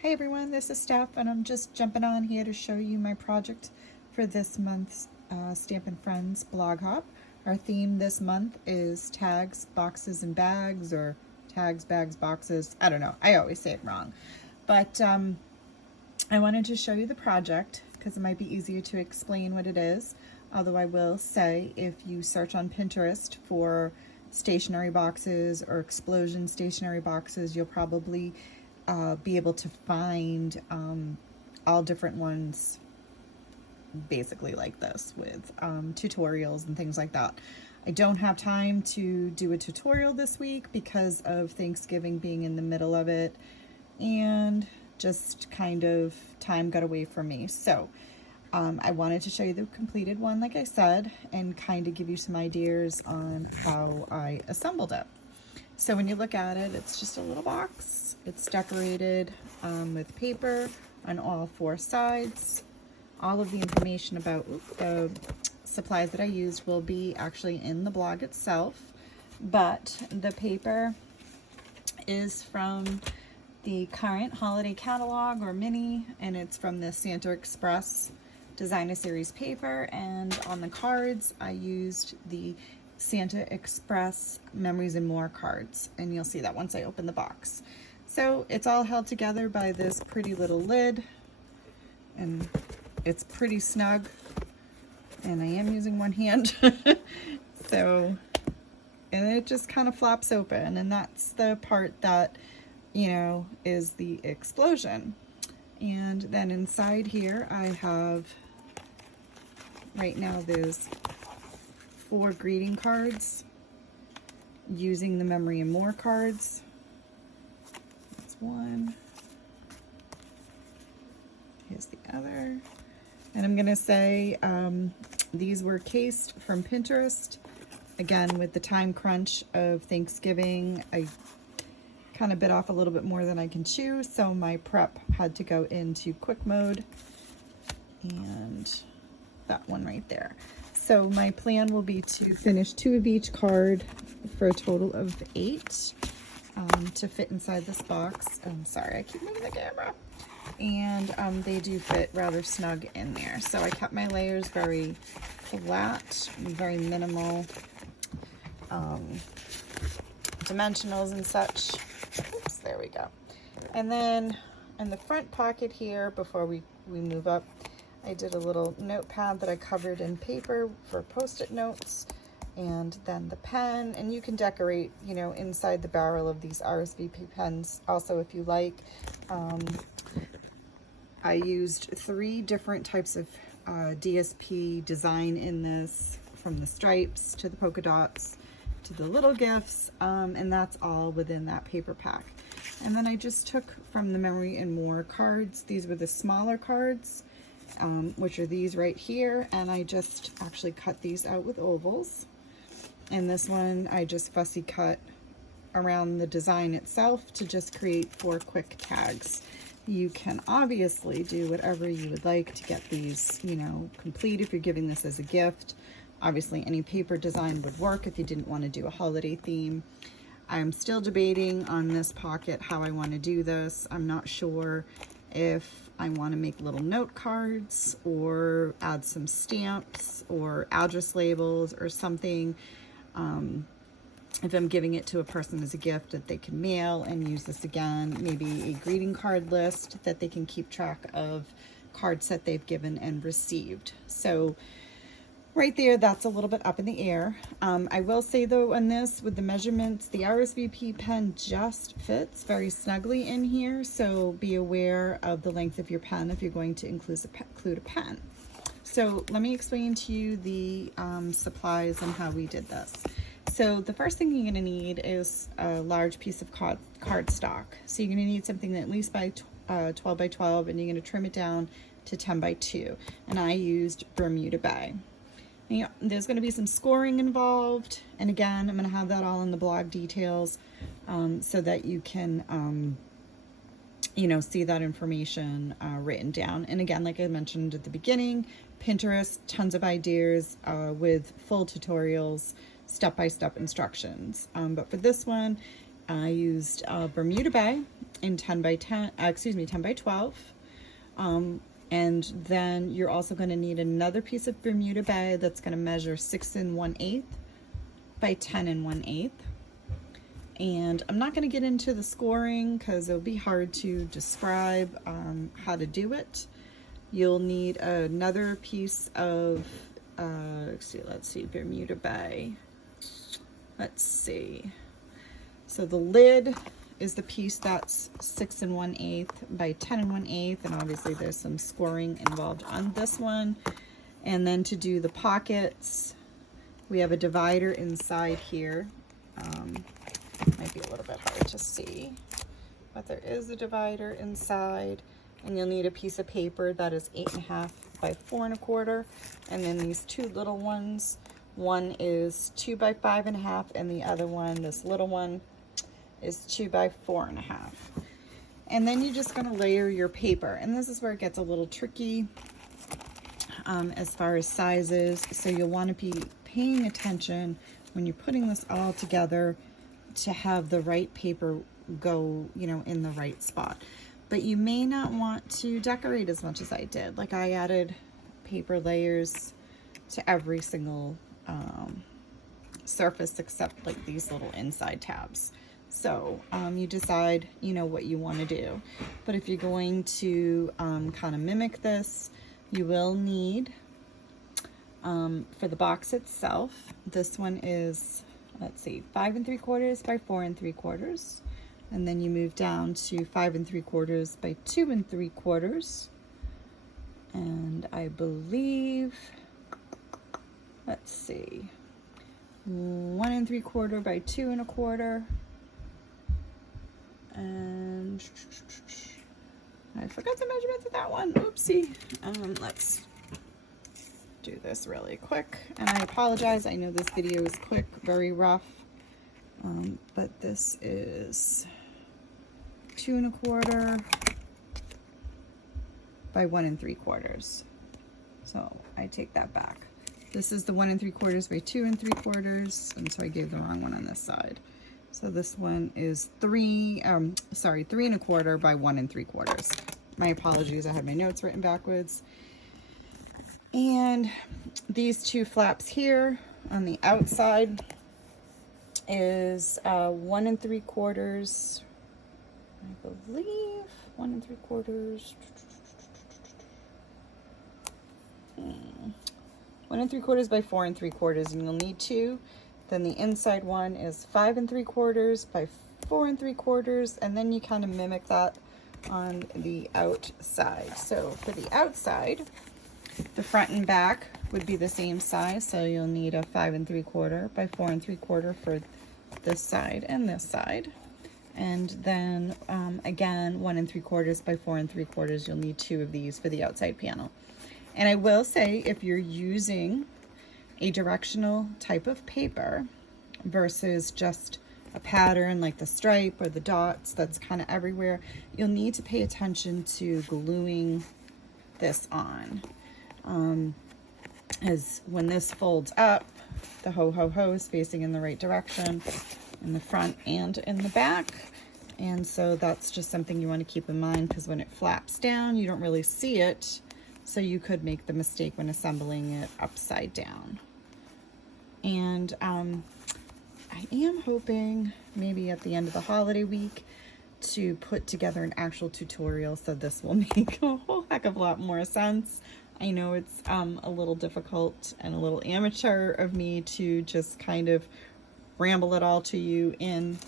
Hey everyone, this is Steph, and I'm just jumping on here to show you my project for this month's Stampin' Friends blog hop. Our theme this month is tags, boxes, and bags, or tags, bags, boxes. I don't know. I always say it wrong. But I wanted to show you the project because it might be easier to explain what it is. Although I will say, if you search on Pinterest for stationery boxes or explosion stationery boxes, you'll probably be able to find all different ones basically like this with tutorials and things like that. I don't have time to do a tutorial this week because of Thanksgiving being in the middle of it, and just kind of time got away from me. So I wanted to show you the completed one, like I said, and kind of give you some ideas on how I assembled it. So when you look at it, it's just a little box. It's decorated with paper on all four sides. All of the information about the supplies that I used will be actually in the blog itself, but the paper is from the current holiday catalog or mini, and it's from the Santa Express Designer Series paper. And on the cards, I used the Santa Express Memories and More cards, and you'll see that once I open the box. So it's all held together by this pretty little lid, and it's pretty snug, and I am using one hand. So, and it just kind of flops open, and that's the part that, you know, is the explosion. And then inside here I have, right now there's 4 greeting cards using the Memory and More cards. That's one. Here's the other. And I'm gonna say these were cased from Pinterest. Again, with the time crunch of Thanksgiving, I kind of bit off a little bit more than I can chew, so my prep had to go into quick mode. And that one right there. So my plan will be to finish 2 of each card for a total of 8 to fit inside this box. I'm sorry, I keep moving the camera. And they do fit rather snug in there. So I kept my layers very flat, very minimal dimensionals and such. Oops, there we go. And then in the front pocket here, before we move up, I did a little notepad that I covered in paper for post-it notes, and then the pen. And you can decorate, you know, inside the barrel of these RSVP pens also if you like. I used 3 different types of DSP design in this, from the stripes to the polka dots to the little gifts, and that's all within that paper pack. And then I just took from the Memory and More cards. These were the smaller cards, which are these right here, and I just actually cut these out with ovals. And this one I just fussy cut around the design itself to just create 4 quick tags. You can obviously do whatever you would like to get these, you know, complete if you're giving this as a gift. Obviously any paper design would work if you didn't want to do a holiday theme. I'm still debating on this pocket how I want to do this. I'm not sure if I want to make little note cards or add some stamps or address labels or something. If I'm giving it to a person as a gift that they can mail and use this again, maybe a greeting card list that they can keep track of cards that they've given and received. So right there, that's a little bit up in the air. I will say though, on this, with the measurements, the RSVP pen just fits very snugly in here, so be aware of the length of your pen if you're going to include a pen. So let me explain to you the supplies and how we did this. So the first thing you're going to need is a large piece of cardstock. So you're going to need something that at least by 12 by 12, and you're going to trim it down to 10 by 2. And I used Bermuda Bay. Now, there's going to be some scoring involved, and again, I'm going to have that all in the blog details so that you can you know, see that information written down. And again, like I mentioned at the beginning, Pinterest, tons of ideas with full tutorials, step-by-step instructions. But for this one, I used Bermuda Bay, in 10 by 10, 10 by 12. And then you're also going to need another piece of Bermuda bay that's going to measure 6 1/8 by 10 1/8. And I'm not going to get into the scoring because it'll be hard to describe how to do it. You'll need another piece of, let's see, Bermuda bay. Let's see. So the lid is the piece that's 6 1/8 by 10 1/8, and obviously there's some scoring involved on this one. And then to do the pockets, we have a divider inside here. Might be a little bit hard to see, but there is a divider inside, and you'll need a piece of paper that is 8.5 by 4 1/4, and then these two little ones. One is 2 by 5 1/2, and the other one, this little one, is 2 by 4 1/2. And then you're just going to layer your paper, and this is where it gets a little tricky as far as sizes. So you'll want to be paying attention when you're putting this all together to have the right paper go, you know, in the right spot. But you may not want to decorate as much as I did. Like, I added paper layers to every single surface except like these little inside tabs. So you decide, you know, what you want to do. But if you're going to kind of mimic this, you will need, for the box itself, this one is, let's see, 5 3/4 by 4 3/4. And then you move down to 5 3/4 by 2 3/4. And I believe, let's see, 1 3/4 by 2 1/4. And I forgot the measurements of that one. Oopsie. Let's do this really quick. And I apologize. I know this video is quick, very rough. But this is 2 1/4 by 1 3/4. So I take that back. This is the 1 3/4 by 2 3/4, and so I gave the wrong one on this side. So this one is 3 1/4 by 1 3/4. My apologies, I had my notes written backwards. And these two flaps here on the outside is 1 3/4, I believe, 1 3/4. 1 3/4 by 4 3/4, and you'll need two. Then the inside one is 5 3/4 by 4 3/4, and then you kind of mimic that on the outside. So for the outside, the front and back would be the same size, so you'll need a 5 3/4 by 4 3/4 for this side and this side. And then again, 1 3/4 by 4 3/4, you'll need two of these for the outside panel. And I will say, if you're using a directional type of paper versus just a pattern like the stripe or the dots that's kind of everywhere, you'll need to pay attention to gluing this on. As when this folds up, the ho-ho-ho is facing in the right direction in the front and in the back. And so that's just something you want to keep in mind, because when it flaps down, you don't really see it. So you could make the mistake when assembling it upside down. And I am hoping maybe at the end of the holiday week to put together an actual tutorial, so this will make a whole heck of a lot more sense. I know it's a little difficult and a little amateur of me to just kind of ramble it all to you in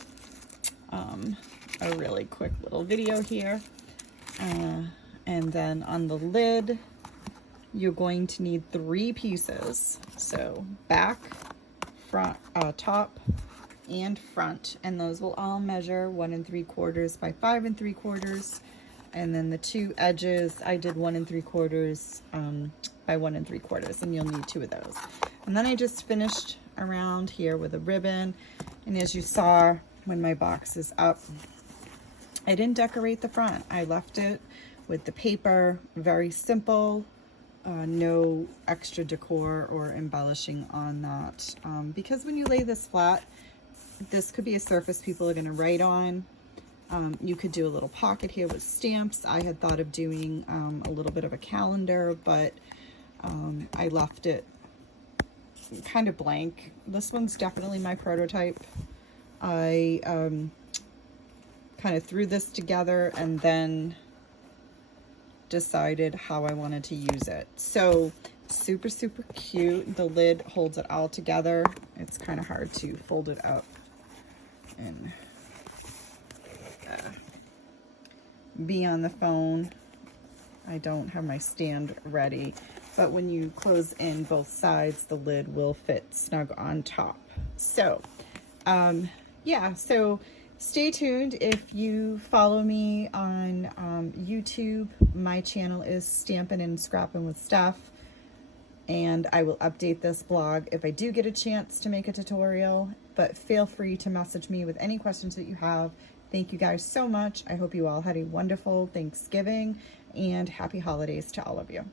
a really quick little video here. And then on the lid, you're going to need 3 pieces. So back, front, top, and front. And those will all measure 1 3/4 by 5 3/4. And then the two edges, I did 1 3/4 by 1 3/4, and you'll need 2 of those. And then I just finished around here with a ribbon. And as you saw when my box is up, I didn't decorate the front. I left it with the paper, very simple, no extra decor or embellishing on that. Because when you lay this flat, this could be a surface people are going to write on. You could do a little pocket here with stamps. I had thought of doing a little bit of a calendar, but I left it kind of blank. This one's definitely my prototype. I kind of threw this together and then decided how I wanted to use it. So super, super cute. The lid holds it all together. It's kind of hard to fold it up and be on the phone. I don't have my stand ready, but when you close in both sides, the lid will fit snug on top. So yeah, so stay tuned. If you follow me on YouTube, my channel is Stampin' and Scrappin' with Steph, and I will update this blog if I do get a chance to make a tutorial, but feel free to message me with any questions that you have. Thank you guys so much. I hope you all had a wonderful Thanksgiving and happy holidays to all of you.